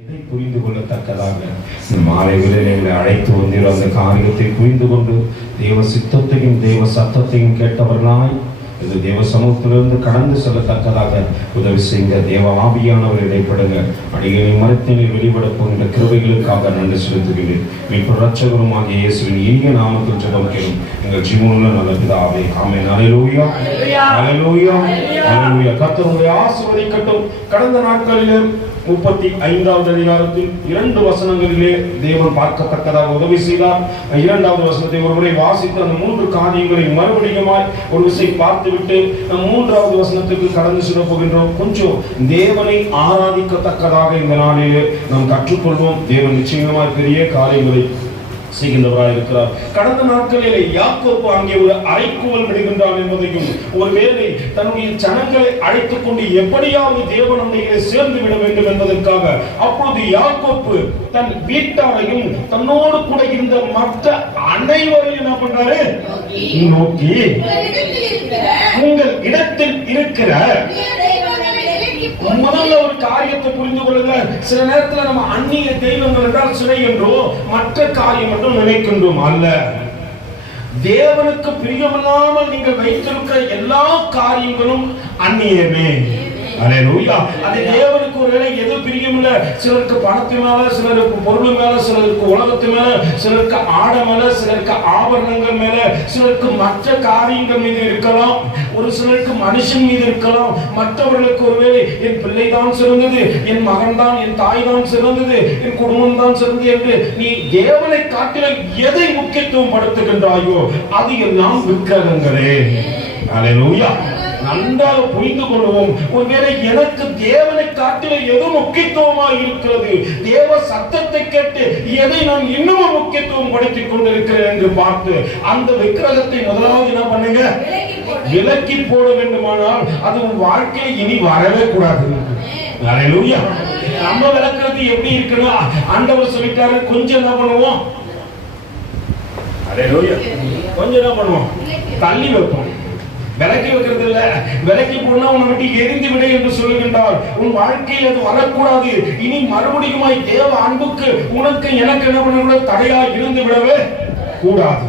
இதை புரிந்து கொள்ளத்தக்கதாக மாலை விரைவில் அழைத்து வந்தீர். அந்த காரியத்தை புரிந்து கொண்டு தேவ சித்தத்தையும் தேவ சத்தத்தையும் கேட்டவர்களாய் இது தேவ சமூகத்திலிருந்து கடந்து செல்லத்தக்கதாக உதவி செய்ய தேவ ஆவியானவர் இடைப்படுங்க. அடிகளை மரத்தினை வெளிப்பட போகின்ற கிருபைகளுக்காக நன்றி செலுத்துகிறேன். மீட்பு ரட்சகரும் ஆகிய இயேசுவின் இனிய நாமத்தில் ஜெபக்கிறோம் எங்கள் ஜீவனுள்ள நல்ல பிதாவே, ஆமென். அல்லேலூயா, அல்லேலூயா, அல்லேலூயா. கர்த்தர் உங்களை ஆசீர்வதிக்கட்டும். கடந்த நாட்களிலே 35வது அதிகாரத்தில் 2 வசனங்களிலே தேவன் பார்க்கத்தக்கதாக உதவி செய்தார். 2வது வசனத்தை ஒருமுறை வாசித்து அந்த 3 காரியங்களை மறுபடியுமாய் ஒரு விசை பார்த்துவிட்டு 3வது வசனத்துக்கு கடந்து செல்ல போகின்றோம். கொஞ்சம் தேவனை ஆராதிக்கத்தக்கதாக இந்த நாளிலே நாம் கற்றுக்கொள்வோம். தேவன் நிச்சயமாய் பெரிய காரியங்களை செய்கின்றவராக இருக்கிறார். கடந்த நாட்களிலே யாக்கோபு அங்கே ஒரு அறைக்கூவல் விடுகின்றான் என்பதையும், ஒருவேளை தன்னுடைய ஜனங்களை அழைத்துக் கொண்டு எப்படியாவது தேவனுடைய சேர்ந்து விட வேண்டும் என்பதற்காக அப்பொழுது யாக்கோபு தன் வீட்டாரையும் தன்னோடு கூட இருந்த மற்ற அனைவரையும் என்ன பண்றாரு நோக்கி, உங்கள் இடத்தில் இருக்கிற முதல்ல ஒரு காரியத்தை புரிந்து கொள்ளுங்க. சில நேரத்தில் நம்ம அந்நிய தெய்வங்கள் என்றால் சிலை என்றோ மற்ற காரியம் என்றும் நினைக்கின்றோம். அல்ல, தேவனுக்கு பிரியமில்லாமல் நீங்கள் வைத்திருக்கிற எல்லா காரியங்களும் அந்நியமே. அல்லேலூயா. அது தேவனுக்கு ஒருவேளை எது பிரியமில்லை, சிலருக்கு பணத்து மேல, சிலருக்கு பொருள் மேல, சிலருக்கு உலகத்து மேல, சிலருக்கு ஆட மேல, சிலருக்கு ஆபரணங்கள் மேல, சிலருக்கு மற்ற காரியங்கள் மீது இருக்கலாம், ஒரு சிலருக்கு மனுஷன் மீது இருக்கலாம். மற்றவர்களுக்கு ஒருவேளை என் பிள்ளை தான் சிறந்தது, என் மகன் தான், என் தாய் தான் சிறந்தது, என் குடும்பம் தான் சிறந்தது என்று நீ தேவனை காட்டில எதை முக்கியத்துவம் படுத்துகின்றாயோ அது எல்லாம் விக்கிரகங்களே. அல்லேலூயா. நன்றாக புரிந்து கொள்வோம். ஒருவேளை எனக்கு தேவனை காட்டில எது முக்கியத்துவமாக இருக்கிறது, தேவ சத்தத்தை கேட்டு எதை நான் இன்னும் முக்கியத்துவம் படுத்திக் கொண்டிருக்கிறேன் என்று பார்த்து அந்த விக்கிரகத்தை முதலாவது என்ன பண்ணுங்க, விலக்கி போட வேண்டுமானால் அது உன் வாழ்க்கையில் இனி வரவே கூடாது. அல்லேலூயா. நம்ம விளக்குறது எப்படி இருக்குன்னா, ஆண்டவர் சொல்லிட்டாரு, கொஞ்சம் என்ன பண்ணுவோம், அல்லேலூயா, கொஞ்சம் என்ன பண்ணுவோம், தள்ளி வைப்போம். விலக்கி வைக்கிறது இல்ல, விலக்கி போனா உன்னை விட்டு எரிந்து விட என்று சொல்லுகின்றார். உன் வாழ்க்கையில் அது வரக்கூடாது. இனி மறுபடியும் தேவ அன்புக்கு உனக்கு எனக்கு என்ன பண்ண தடையா இருந்து விடவே கூடாது.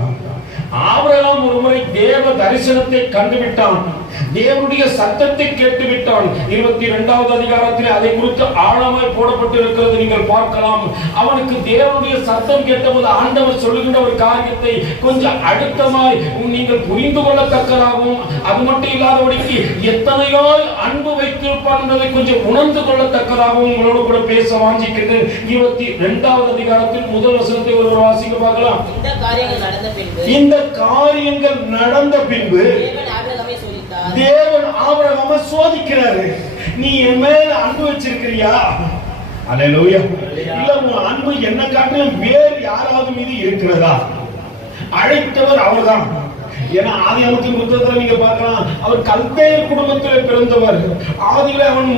ஆபிரகாம் ஒரு முறை தேவ தரிசனத்தை கண்டுவிட்டான், தேவனுடைய சத்தத்தை கேட்டுவிட்டான். 22வது அதிகாரத்தில் அதை குறித்து ஆழமாய் போடப்பட்டிருக்கிறது, நீங்கள் பார்க்கலாம். அவனுக்கு தேவனுடைய சத்தம் கேட்டபோது ஆண்டவர் சொல்லுகின்ற ஒரு காரியத்தை கொஞ்சம் அழுத்தமாய் நீங்கள் புரிந்து கொள்ளத்தக்கதாகவும், அது மட்டும் இல்லாதபடிக்கு எத்தனையோ அன்பு வைத்திருப்பான் என்பதை கொஞ்சம் உணர்ந்து கொள்ளத்தக்கதாகவும் உங்களோடு கூட பேச வாஞ்சிக்கிறது. 22வது அதிகாரத்தில் முதல் வசனத்தை ஒருவர் வாசிக்க பார்க்கலாம். இந்த காரியங்கள் நடந்த பின்பு தேவன் ஆபிரகாமை சோதிக்கிறாரு. நீ என் மேல அன்பு வச்சிருக்கிறியா? அல்லேலூயா. இல்ல உன் அன்பு என்ன காட்டிலும் வேறு யாராவது மீது இருக்கிறதா? அழைத்தவர் அவர்தான். ஏன்னா ஆதியாகமத்தின் புத்தகத்துல நீங்க பார்க்கலாம், அவர் கல்தேயர் குடும்பத்தில் பிறந்தவர். ஆதியில அவன்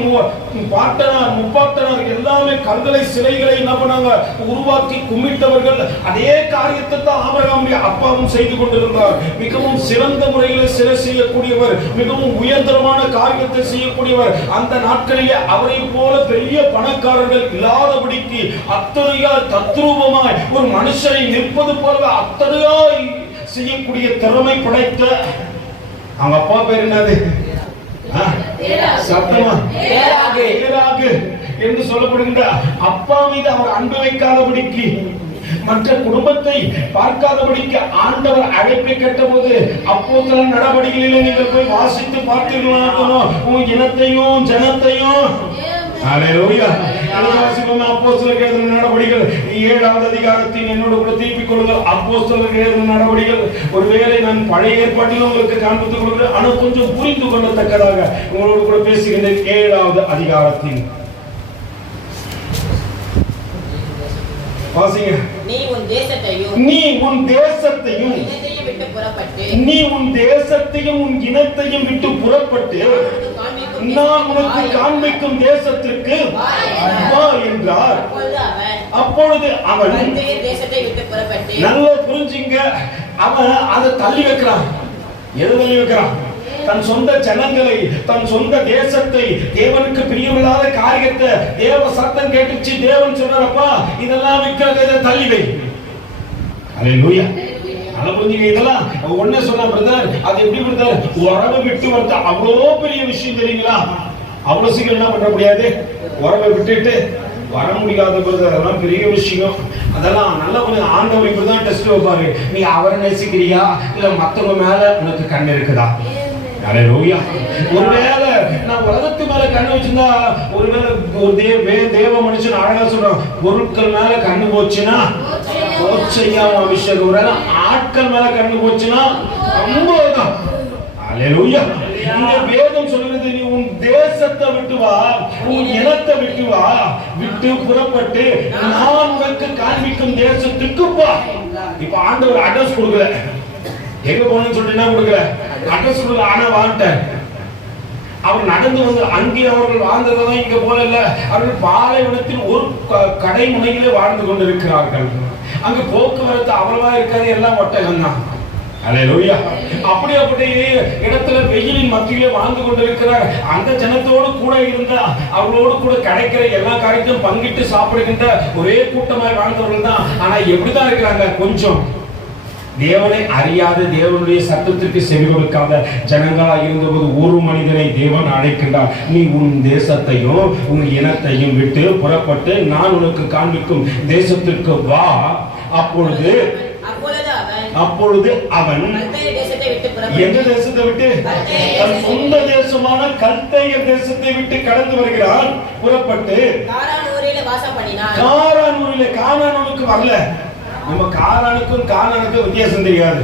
பாட்டனார் முப்பாட்டனார் எல்லாமே கல்தலை சிலைகளை என்ன பண்ணாங்க, உருவாக்கி கும்பிட்டவர்கள். அதே காரியத்தை தான் ஆபிரகாமுடைய அப்பாவும் செய்து கொண்டிருந்தார். மிகவும் சிறந்த முறையில் சிலை செய்யக்கூடியவர், மிகவும் உயர்தரமான காரியத்தை செய்யக்கூடியவர். அந்த நாட்களிலே அவரை போல பெரிய பணக்காரர்கள் இல்லாதபடிக்கு அத்தனையா தத்ரூபமாய் ஒரு மனுஷனை நிற்பது போல அத்தனையாய் செய்யக்கூடிய திறமை படைத்த அவங்க அப்பா பேர் என்னது? சத்தமா என்று சொல்லப்படுகின்ற அப்பா மீது அவர் அன்பு வைக்காதபடிக்கு, மற்ற குடும்பத்தை பார்க்காதபடிக்கு ஆண்டவர் அழைப்பை கேட்டபோது அப்போஸ்தலர் நடவடிக்கைகளில் நீங்கள் போய் வாசித்து பார்த்தீர்களா, உன் இனத்தையும் ஜனத்தையும். அல்லேலூயா. அப்போஸ்தலர் எழுதின நடவடிக்கைகள் 7வது அதிகாரத்தின் என்னோட கூட திருப்பிக் கொள்ளுங்கள். அப்போஸ்தலர் எழுதின நடவடிக்கைகள் ஒருவேளை நான் பழைய ஏற்பாட்டில் உங்களுக்கு காண்பித்துக் கொடுக்கிறேன், ஆனால் கொஞ்சம் புரிந்து கொள்ளத்தக்கதாக உங்களோடு கூட பேசுகின்றேன். 7வது அதிகாரத்தின் வாசிங்க. நீ உன் தேசத்தையும் உன் இனத்தையும் விட்டு புறப்பட்டு நான் உனக்கு காண்பிக்கும் தேசத்திற்கு வா என்றார். அப்பொழுது அவன் நல்லா புரிஞ்சுங்க, அவன் அதை தள்ளி வைக்கிறான். எது தள்ளி வைக்கிறான்? தன் சொந்த ஜனங்களை, தன் சொந்த தேசத்தை, தேவனுக்கு பிரியமில்லாத காரியத்தை தேவ சத்தம் கேட்டுச்சு. தேவன் சொன்னாரப்பா இதெல்லாம் விக்கிறதை தள்ளி வை. அல்லேலூயா. அத புரிஞ்சுங்க. இதெல்லாம் ஒண்ணே சொன்னா பிரதர், அது எப்படி பிரதர் உறவை விட்டு வரது அவ்வளோ பெரிய விஷயம் தெரியுங்களா? அவ்வளவு சீக்கிரம் என்ன பண்ண முடியாது, உறவை விட்டுட்டு வர முடியாத பிரதர், அதெல்லாம் பெரிய விஷயம். அதெல்லாம் நல்லா கொஞ்சம் ஆண்டவர் இப்படிதான் டெஸ்ட் வைப்பாரு. நீ அவரை நேசிக்கிறியா இல்ல மத்தவங்க மேல உனக்கு கண் இருக்குதா? அல்லேலூயா. ஒருவேளை நான் உலகத்து மேல கண்ணு வச்சிருந்தா, ஒருவேளை ஒரு தேவ மனுஷன் அழகா சொல்றான், பொருட்கள் மேல கண்ணு போச்சுன்னா போச்சையா அபிஷேகம். ஒரு ஆட்கள் மேல கண்ணு போச்சுன்னா ரொம்பதான். அல்லேலூயா. இந்த வேதம் சொல்லுகிறது, நீ உன் தேசத்தை விட்டு வா, உன் இனத்தை விட்டு வா, விட்டு புறப்பட்டு நான் உனக்கு காண்பிக்கும் தேசத்துக்கு போ. இப்ப ஆண்டவர் அட்ரஸ் கொடுக்கல, எங்க போகணும்னு சொல்லிட்டு என்ன கொடுக்கல, அட்ரஸ் கொடுக்கல. ஆனா வாழ்ந்தார். அவர் நடந்து வந்து அங்கே அவர்கள் வாழ்ந்ததான் இங்க போல இல்ல, அவர்கள் பாலைவனத்தில் ஒரு கடை முனையிலே வாழ்ந்து கொண்டிருக்கிறார்கள். அங்க போக்குவரத்து அவ்வளவா இருக்காது, எல்லாம் ஒட்டகம் தான். அல்லேலூயா. அப்படிப்பட்ட இடத்துல வெயிலின் மத்தியிலே வாழ்ந்து கொண்டிருக்கிறார். அந்த ஜனத்தோடு கூட இருந்த, அவர்களோடு கூட கிடைக்கிற எல்லா காரியத்தையும் பங்கிட்டு சாப்பிடுகின்ற ஒரே கூட்டமாய் வாழ்ந்தவர்கள் தான். ஆனா எப்படிதான் இருக்கிறாங்க, கொஞ்சம் தேவனை அறியாத, தேவனுடைய சத்தத்திற்கு செவி கொடுக்காத ஜனங்களா இருந்தபோது ஒரு மனிதனை தேவன் அழைக்கின்றார். நீ உன் தேசத்தையும் உன் இனத்தையும் விட்டு புறப்பட்டு நான் உனக்கு காண்பிக்கும் தேசத்திற்கு வா. அப்பொழுது அவன் எந்த தேசத்தை விட்டு, தன் சொந்த தேசமான கல்தேயர் தேசத்தை விட்டு கடந்து வருகிறான். புறப்பட்டு காரான் ஊரிலே, கானானுக்கு வரல. நம்ம கானானுக்கும் வித்தியாசம் தெரியாது.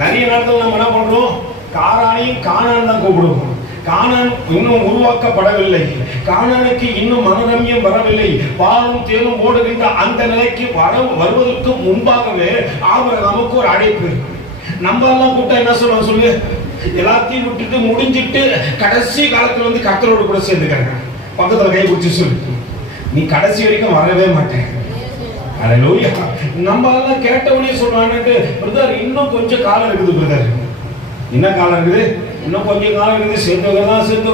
நிறைய நேரத்தில் நம்ம என்ன பண்றோம், காரானையும் கானான் தான் கூப்பிடுவோம். கானான் இன்னும் உருவாக்கப்படவில்லை, கானானுக்கு இன்னும் மனரம்யம் வரவில்லை. பாலும் தேனும் ஓடுகின்ற அந்த நிலைக்கு வருவதற்கு முன்பாகவே ஆபிரகாமுக்கு ஒரு அழைப்பு. நம்ம எல்லாம் கூப்பிட்டா என்ன சொல்லுவோம் சொல்லு, எல்லாத்தையும் விட்டுட்டு முடிஞ்சிட்டு கடைசி காலத்துல வந்து கர்த்தரோடு கூட சேர்ந்துக்கிறாங்க. பக்கத்துல கை பிடிச்சி சொல்லு, நீ கடைசி வரைக்கும் வரவே மாட்டேன். அல்லேலூயா. நம்ம எல்லாம் கேட்டவனே சொல்றாங்க, பிரதர் இன்னும் கொஞ்சம் காலம் இருக்குது பிரதர். என்ன காலம் இருக்குது, இன்னும் கொஞ்சம் காலம் இருக்குது. சேர்ந்து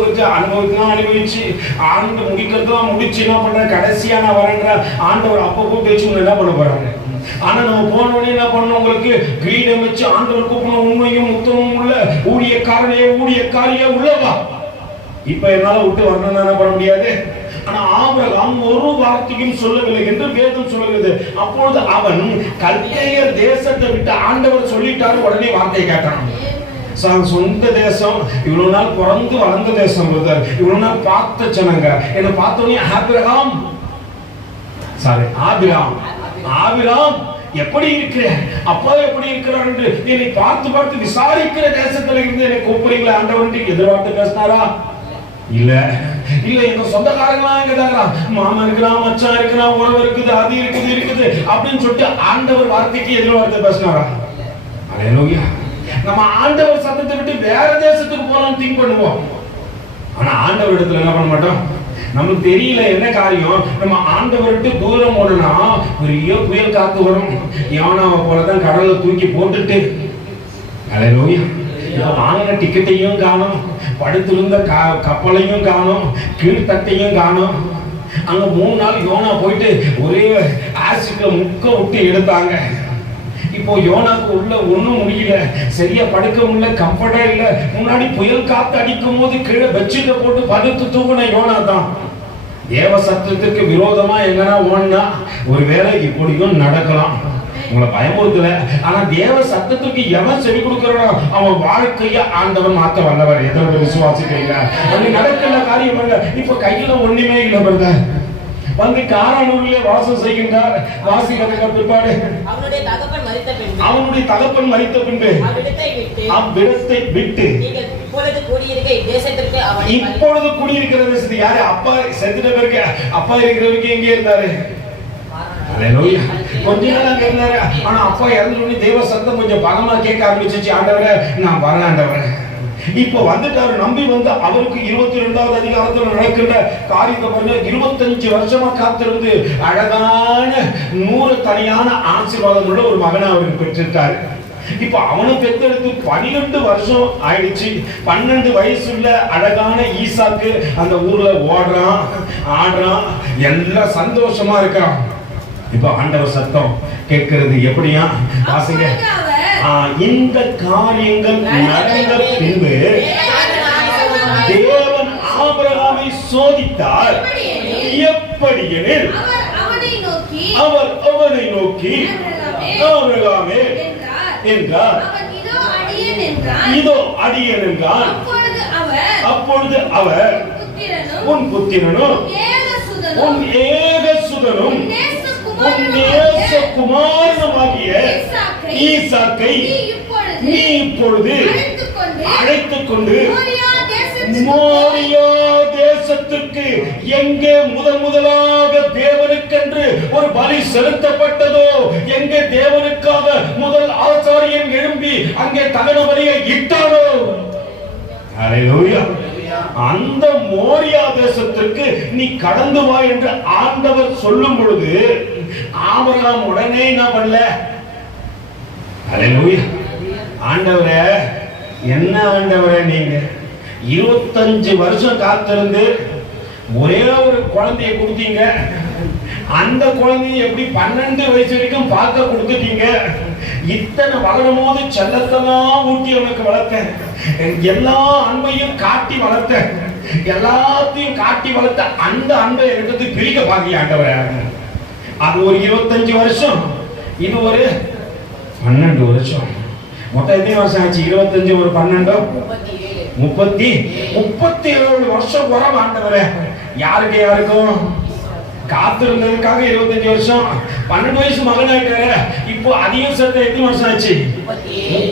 வச்சு அனுபவிச்சு ஆண்டு முடிக்கிறதுலாம் முடிச்சு என்ன பண்ற, கடைசியா நான் வரேன்ற ஆண்டவர் அப்ப கூப்பிட்டு வச்சு என்ன பண்ண போறாங்க. ஆனா நம்ம போனவனே என்ன பண்ணணும், உங்களுக்கு கிரீடம் வச்சு ஆண்டவர் கூப்பிடணும், உண்மையும் உத்தமும் உள்ள ஊழியக்காரியே உள்ளவா. இப்ப என்னால விட்டு வரணும் என்ன பண்ண முடியாது. ஆனா ஆபிரகாம் ஒரு வார்த்தையும் சொல்லவில்லை என்று வேதம் சொல்லுகிறது. அப்பொழுது அவன் கல்தேயர் தேசத்தை விட்டு, ஆண்டவர் சொல்லிட்டாரு, உடனே வார்த்தை கேட்டான். சொந்த தேசம், இவ்வளவு நாள் பிறந்து வளர்ந்த தேசம், இவ்வளவு நாள் பார்த்த ஜனங்க என்ன பார்த்தோன்னே ஆபிரகாம் எப்படி இருக்கிற, அப்பா எப்படி இருக்கிறார் என்று என்னை பார்த்து விசாரிக்கிற தேசத்துல இருந்து என்னை கூப்பிடுறீங்களா ஆண்டவர் எதிர்பார்த்து பேசினாரா? இல்ல எங்க சொந்தக்காரங்களா இங்கதாங்களா, மாமா இருக்கிறான், மச்சான் இருக்கிறான், உறவு இருக்குது, அது இருக்குது அப்படின்னு சொல்லிட்டு ஆண்டவர் வார்த்தைக்கு எதிர்பார்த்து பேசினாரா? அல்லேலூயா. நம்ம ஆண்டவர் சத்தத்தை விட்டு வேற தேசத்துக்கு போலாம் திங்க் பண்ணுவோம். ஆனா ஆண்டவர் இடத்துல என்ன பண்ண மாட்டோம். நமக்கு தெரியல என்ன காரியம், நம்ம ஆண்டவர் விட்டு தூரம் போனா பெரிய புயல் காத்து வரும். யோனாவை போலதான் கடல்ல தூக்கி போட்டுட்டு, அல்லேலூயா, வாங்கின டிக்கெட்டையும் காணும், படுத்திருந்த கப்பலையும் காணும், கீழ்த்தட்டையும் காணும். அங்க 3 நாள் யோனா போயிட்டு ஒரே ஆசிட்ல முக்க விட்டு எடுத்தாங்க. இப்போ யோனாக்கு உள்ள ஒண்ணும் முடியல, சரியா படுக்க முடியல, கம்ஃபர்டா இல்ல. முன்னாடி புயல் காத்து அடிக்கும் போது கீழே பெட்ஷீட்டை போட்டு படுத்து தூக்குன யோனா தான். தேவ சத்தத்துக்கு விரோதமா எங்கன்னா ஓடுனா ஒருவேளை இப்படியும் நடக்கலாம். உங்களை பயமுறுத்தல, ஆனா தேவ சத்தத்துக்கு எவன் செவி கொடுக்கிறானோ அவன் வாழ்க்கைய ஆண்டவன் மாத்த வல்லவர். எதோட விசுவாசிக்கிறீங்க? அது நடக்கிற காரியம். இப்ப கையில ஒண்ணுமே இல்லை பிரதர். வந்து காரானூரிலே வாசம் செய்கின்றார். வாசிக்கிறதுக்கு பிற்பாடு அவனுடைய தகப்பன் மரித்த பின்பு அவ்விடத்தை விட்டு இப்பொழுது குடியிருக்கிற தேசத்துக்கு, யாரு அப்பா செத்துட்ட பிறகு அப்பா இருக்கிறவருக்கு எங்கே இருந்தாரு? கொஞ்ச நாள் அங்க இருந்தாரு. ஆனா அப்பா இறந்து தேவ சத்தம் கொஞ்சம் பலமா கேட்க ஆரம்பிச்சிச்சு, ஆண்டவரே நான் வரேன் ஆண்டவரே. இப்ப வந்துட்டாரு, நம்பி வந்து அவருக்கு 22வது அதிகாரத்தில் நடக்கின்ற காரியத்தை பாருங்க. 25 வருஷமா காத்திருந்து அழகான 100 தனியான ஆசீர்வாதம் உள்ள ஒரு மகனை அவருக்கு பெற்றிருக்காரு. இப்ப அவனை பெத்தெடுத்து 12 வருஷம் ஆயிடுச்சு. 12 வயசுள்ள அழகான ஈசாக்கு அந்த ஊர்ல ஓடுறான், ஆடுறான், எல்லாம் சந்தோஷமா இருக்கான். இப்ப ஆண்டவர் சத்தம் கேட்கிறது எப்படியா? வாசிங்க. இந்த காரியங்கள் நடந்த பின்பு தேவன் ஆபிரகாமை சோதித்தார். எப்படி எனில் அவர் அவனை நோக்கி ஆபிரகாமே என்றார். இதோ அடியேன் என்றார். அப்பொழுது அவர் உன் புத்திரனும் உன் ஏகசுதனும் உன் நேசகுமாரனுமாகிய ஈசாக்கை நீ இப்பொழுது அழைத்துக் கொண்டு மோரியா தேசத்துக்கு எங்கே முதலாக தேவனுக்கென்று ஒரு பலி செலுத்தப்பட்டதோ, எங்கே தேவனுக்காக முதல் ஆசாரியன் எழும்பி அங்கே தகன பலியை இட்டாரோ, ஹல்லேலூயா, அந்த மோரியா தேசத்திற்கு நீ கடந்து வா என்று ஆண்டவர் சொல்லும் பொழுது ஆபிரகாம் உடனே என்ன பண்ணல? ஹல்லேலூயா. ஆண்டவரே, என்ன ஆண்டவரே, நீங்க 25 வருஷம் காத்திருந்து ஒரே ஒரு குழந்தையை கொடுத்தீங்க. அந்த குழந்தைய எப்படி 12 வயசு வரைக்கும் பார்க்க கொடுத்துட்டீங்க. இத்தனை வளரும் போது செல்லத்தெல்லாம் ஊட்டி அவனுக்கு வளர்த்தேன், எல்லா அன்பையும் காட்டி வளர்த்தேன், எல்லாத்தையும் காட்டி வளர்த்த அந்த அன்பை எடுத்து பிரிக்க பாக்கல ஆண்டவரே. அது ஒரு 25 வருஷம், இது ஒரு 12 வருஷம். மொத்தம் எத்தனை வருஷம் ஆச்சு? 25 ஒரு 12 37 வருஷம் உறவு ஆண்டவரே. யாருக்கும் காத்திருந்ததுக்காக 25 வருஷம், 12 வயசு மகன் ஆயிட்டாரு. இப்போ அதிகம் சேர்த்த எத்தனை வருஷம் ஆச்சு?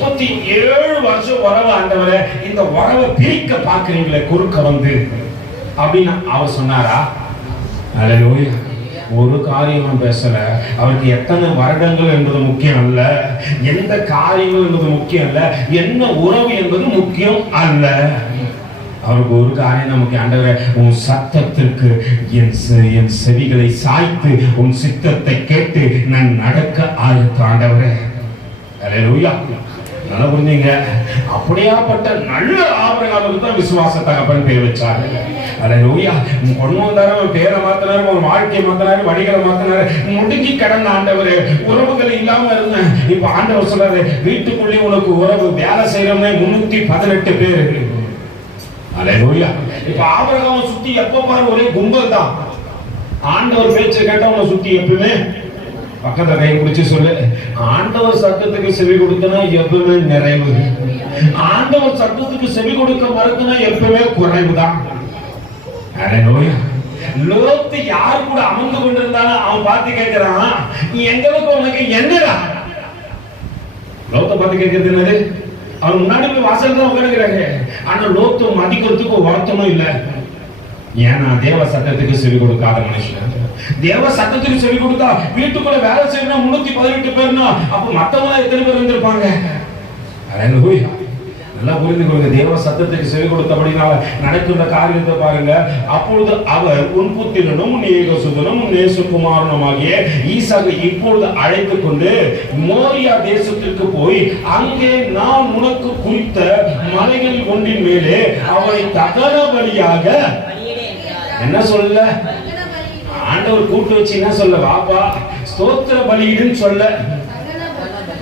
37 வருஷம் உறவு ஆண்டவரே. இந்த உறவை பிரிக்க பாக்குறீங்களே குறுக்க வந்து அப்படின்னு அவர் சொன்னாரா? ஹல்லேலூயா. ஒரு காரியம் பேசல. அவருக்கு எத்தனை வருடங்கள் என்பது முக்கியம் அல்ல, எந்த காரியங்கள் என்பது முக்கியம் அல்ல, என்ன உறவு என்பது முக்கியம் அல்ல. அவருக்கு ஒரு காரியம் நமக்கு, ஆண்டவரே உன் சத்தத்திற்கு என் செவிகளை சாய்த்து உன் சித்தத்தை கேட்டு நான் நடக்க ஆயத்த ஆண்டவரே. ஹல்லேலூயா. நல்லா புரிஞ்சுங்க. அப்படியாப்பட்ட நல்ல ஆபிரகாமுக்கு தான் விசுவாச தகப்பன் பேர் வச்சாரு. ஹல்லேலூயா. கொண்டு வந்தாரு, பேரை மாத்தினாரு, ஒரு வாழ்க்கையை மாத்தினாரு, வழிகளை மாத்தினாரு. முடுங்கி கடந்த ஆண்டவரே, உறவுகள் இல்லாம இருந்தேன். இப்ப ஆண்டவர் சொல்றாரு, வீட்டுக்குள்ளே உனக்கு உறவு வேலை செய்யறவனே 318 பேர். ஹல்லேலூயா. இப்ப ஆபிரகாமை சுத்தி எப்ப பாரு ஒரே கும்பல் தான். ஆண்டவர் பேச்சை கேட்டவனை சுத்தி எப்பவுமே பக்கத்துல கை பிடிச்சு சொல்லு, ஆண்டவர் சத்தத்துக்கு செவி கொடுத்தனா எப்பவுமே நிறைவு, ஆண்டவர் சத்தத்துக்கு செவி கொடுக்க மறுத்தனா எப்பவுமே குறைவுதான். லோத்து யார் கூட அமர்ந்து கொண்டிருந்தாலும் அவன் பார்த்து கேட்கிறான், நீ எங்களுக்கு உனக்கு என்னடா? லோத்தை பார்த்து கேட்கறது என்னது? அவன் முன்னாடி போய் வாசல் தான் உட்காந்துக்கிறாங்க. ஆனா லோத்து மதிக்கிறதுக்கு வருத்தமும் இல்லை. ஏன்னா தேவ சட்டத்துக்கு செவி கொடுக்காத மனுஷன். தேவ சட்டத்துக்கு செவி கொடுத்தா வீட்டுக்குள்ள வேலை செய்யணும் 318 பேர்னா அப்ப மத்தவங்க எத்தனை பேர் இருந்திருப்பாங்க? நல்லா புரிந்து கொள்ளுங்க. தேவ சத்தத்துக்கு செவி கொடுத்தபடினால நடக்கின்ற காரியத்தை பாருங்க. அப்பொழுது அவர் உன் புத்திரனும் உன் ஏகசுதனும் உன் நேசகுமாரனுமாகிய ஈசாக்கை இப்பொழுது அழைத்துக் கொண்டு மோரியா தேசத்திற்கு போய் அங்கே நான் உனக்கு குறித்த மலைகள் ஒன்றின் மேலே அவனை தகன பலியாக என்ன சொல்ல? ஆண்டவர் கூட்டு வச்சு என்ன சொல்ல? வாப்பா ஸ்தோத்திர பலியிடுன்னு சொல்ல.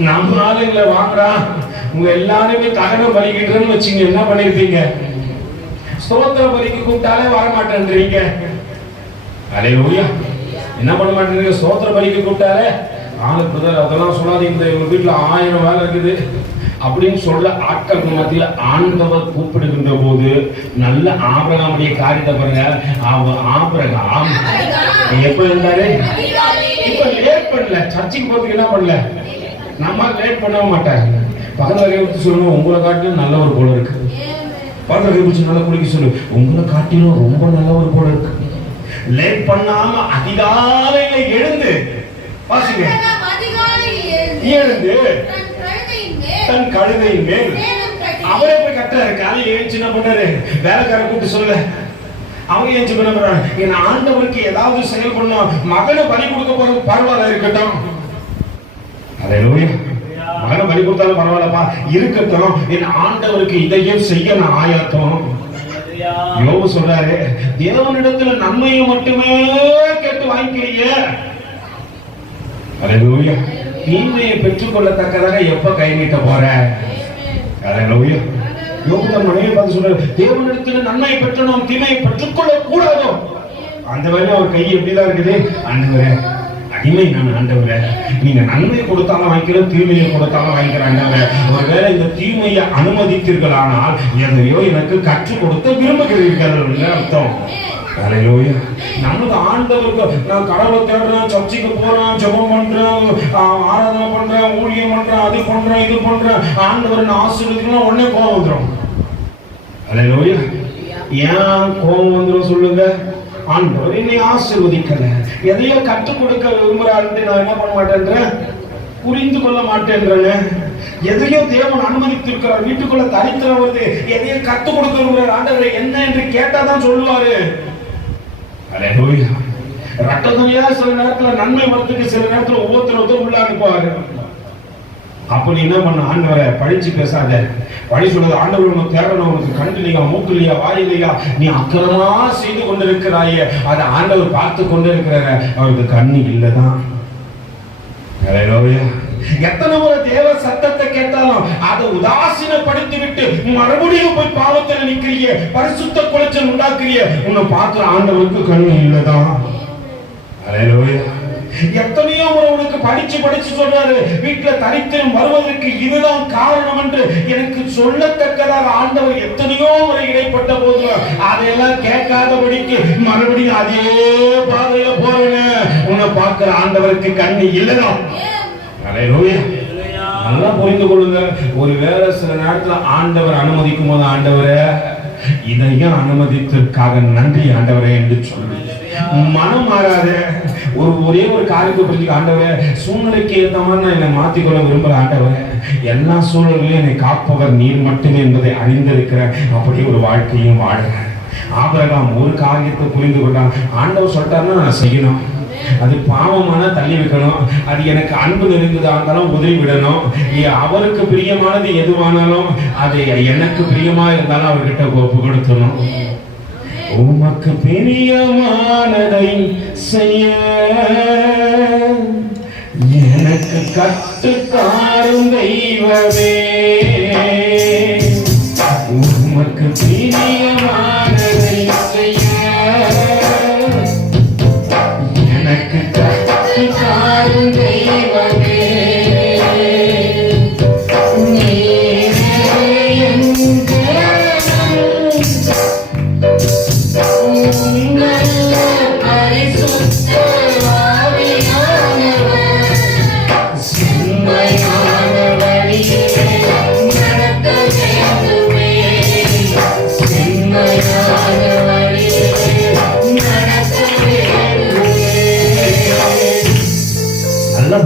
நம்ம ஆளுங்களை வாங்குறான், உங்க எல்லாருமே தகன பலிக்கிட்டுன்னு வச்சுங்க, என்ன பண்ணிருப்பீங்க? ஸ்தோத்திர பலிக்கு கூப்பிட்டாலே வரமாட்டேன்றீங்க. ஹல்லேலூயா. என்ன பண்ண மாட்டேங்க? ஸ்தோத்திர பலிக்கு கூப்பிட்டாலே ஆளுக்கு அதெல்லாம் சொல்லாதீங்க, உங்க வீட்டுல 1000 வேலை இருக்குது அப்படின்னு சொல்ல ஆட்கள் மத்தியில ஆண்டவர் கூப்பிடுகின்ற போது நல்ல ஆபிரகாமுடைய காரியத்தை பாருங்க. ஆபிரகாம் எப்ப இருந்தாரு? இப்ப லேட் பண்ணல. சர்ச்சுக்கு போறதுக்கு என்ன பண்ணல? நம்ம லேட் பண்ண மாட்டாங்க. பக்கத்துல கை சொல்லணும், உங்களை காட்டிலும் நல்லவர் போல இருக்கு. பக்கத்துல கை பிடிச்சி நல்லா குடிக்க சொல்லு, உங்களை காட்டிலும் ரொம்ப நல்லவர் போல இருக்கு. லேட் பண்ணாம அதிகாலையில எழுந்து வாசிங்க, எழுந்து தன் கழுதையின் மேல் அவரே போய் கட்டுறாரு. காலையில் எழுந்து என்ன பண்ணாரு? வேலைக்கார கூப்பிட்டு சொல்ல. அவங்க ஏன் பண்ண போறாங்க? என் ஆண்டவருக்கு ஏதாவது செயல் பண்ணா மகனை பலி கொடுக்க போறது பரவாயில்ல இருக்கட்டும். ஹல்லேலூயா. மகனை பலி கொடுத்தாலும் பரவாயில்லப்பா, இருக்கட்டும், என் ஆண்டவருக்கு இதையும் செய்ய நான் ஆயத்தம். யோபு சொல்றாரு, தேவனிடத்துல நன்மையை மட்டுமே கேட்டு வாங்கிக்கிறீங்க, அல்லேலூயா, தீமையை பெற்றுக்கொள்ளத்தக்கதாக எப்ப கை நீட்ட போற? அல்லேலூயா. யோபு தன் மனைவியை பார்த்து சொல்றாரு, தேவனிடத்துல நன்மையை பெற்று நாம் தீமையை பெற்றுக்கொள்ள கூடாதோ. அந்த வேலை அவர் கை எப்படிதான் இருக்குது, ஆண்டவரே அடிமை நான், ஆண்டவரே நீங்க நன்மை கொடுத்தாலும் வாங்கிக்கிற, தீமையை கொடுத்தாலும் வாங்கிக்கிற, ஆண்டவரே ஒருவேளை இந்த தீமையை அனுமதித்தீர்களானால் எதையோ எனக்கு கற்றுக் கொடுத்து விரும்புகிறீர்கள் அர்த்தம். அல்லேலூயா. நமக்கு ஆண்டவருக்கு நான் கடவுளை தேடுறேன், சர்ச்சைக்கு போறேன், ஜெபம் பண்றேன், ஆராதனை பண்றேன், ஊழியம் பண்றேன், அது பண்றேன், இது பண்றேன், ஆண்டவர் ஆசீர்வதிக்கணும், உடனே கோபம் வந்துடும். அல்லேலூயா. ஏன் கோபம் வந்துடும் சொல்லுங்க? ஆண்டவர் என்னை ஆசீர்வதிக்கல, எதையோ கற்றுக் கொடுக்க விரும்புறாருன்னு நான் என்ன பண்ண மாட்டேன்றேன், புரிந்து கொள்ள மாட்டேன்றேன். எதையோ தேவன் அனுமதித்திருக்கிறார், வீட்டுக்குள்ள தரித்திரம் வருது, எதையோ கற்றுக் கொடுக்க விரும்புறாரு, ஆண்டவரை என்ன என்று கேட்டாதான் சொல்லுவாரு. அல்லேலூயா. ரட்டதுணியா சில நேரத்துல நன்மை வரத்துக்கு சில நேரத்துல ஒவ்வொருத்தரும் உள்ள அனுப்புவாரு. அப்ப நீ என்ன பண்ண, ஆண்டவரை பழிச்சு பேசாத, பழி சொல்றது, ஆண்டவர் உனக்கு தேடணும், உனக்கு கண்டு இல்லையா, மூக்கு இல்லையா, வாய் இல்லையா, நீ அக்கிரமா செய்து கொண்டிருக்கிறாயே, அதை ஆண்டவர் பார்த்து கொண்டு இருக்கிறார, அவருக்கு கண்ணு இல்லதான். அல்லேலூயா. எத்தனை முறை தேவ சத்தத்தை கேட்டாலும் அதை உதாசீனப்படுத்தி விட்டு மறுபடியும் போய் பாவத்தில் நிற்கிறிய, பரிசுத்த குலைச்சல் உண்டாக்குறிய, உன்னை பார்த்து ஆண்டவருக்கு கண்ணு இல்லதான். அல்லேலூயா. எத்தனையோ முறை உனக்கு படிச்சு சொல்றாரு, வீட்டுல தரித்திரம் வருவதற்கு இதுதான் காரணம் என்று எனக்கு சொல்லத்தக்கதாக ஆண்டவர் எத்தனையோ முறை இடைப்பட்ட போது அதையெல்லாம் கேட்காதபடிக்கு மறுபடியும் அதே பாதையில போறேன்னு உன்னை பார்க்கிற ஆண்டவருக்கு கண்ணு இல்லதான். அல்லேலூயா. நல்லா புரிந்து கொள்ளுங்க. ஒருவேளை சில நேரத்துல ஆண்டவர் அனுமதிக்கும் போது, ஆண்டவரே இதையும் அனுமதித்ததற்காக நன்றி ஆண்டவரே என்று சொல்லு. மனம் மாறாத ஒரே ஒரு காரியத்தை புரிஞ்சுக்க, ஆண்டவரே சூழ்நிலைக்கு ஏற்ற மாதிரி நான் என்னை மாத்திக்கொள்ள விரும்புற, ஆண்டவரே எல்லா சூழலிலும் என்னை காப்பவர் நீர் மட்டுமே என்பதை அறிந்திருக்கிற அப்படி ஒரு வாழ்க்கையும் வாழுறேன். ஆபிரகாம் ஒரு காரியத்தை புரிந்து கொண்டான், ஆண்டவர் சொல்லிட்டாருன்னா நான் செய்யணும், அது பாவமான தள்ளி வைக்கணும், அது எனக்கு அன்பு நெருங்குதா இருந்தாலும் உதவி விடணும், அவருக்கு பிரியமானது எதுவானாலும் அது எனக்கு பிரியமா இருந்தாலும் அவர்கிட்ட ஒப்பு கொடுத்தணும். உமக்கு பிரியமானதை செய்ய எனக்கு கற்றுத்தாரும் தெய்வமே, உமக்கு பிரியமானதை செய்ய எனக்கு கற்றுத்தாரும் தெய்வமே,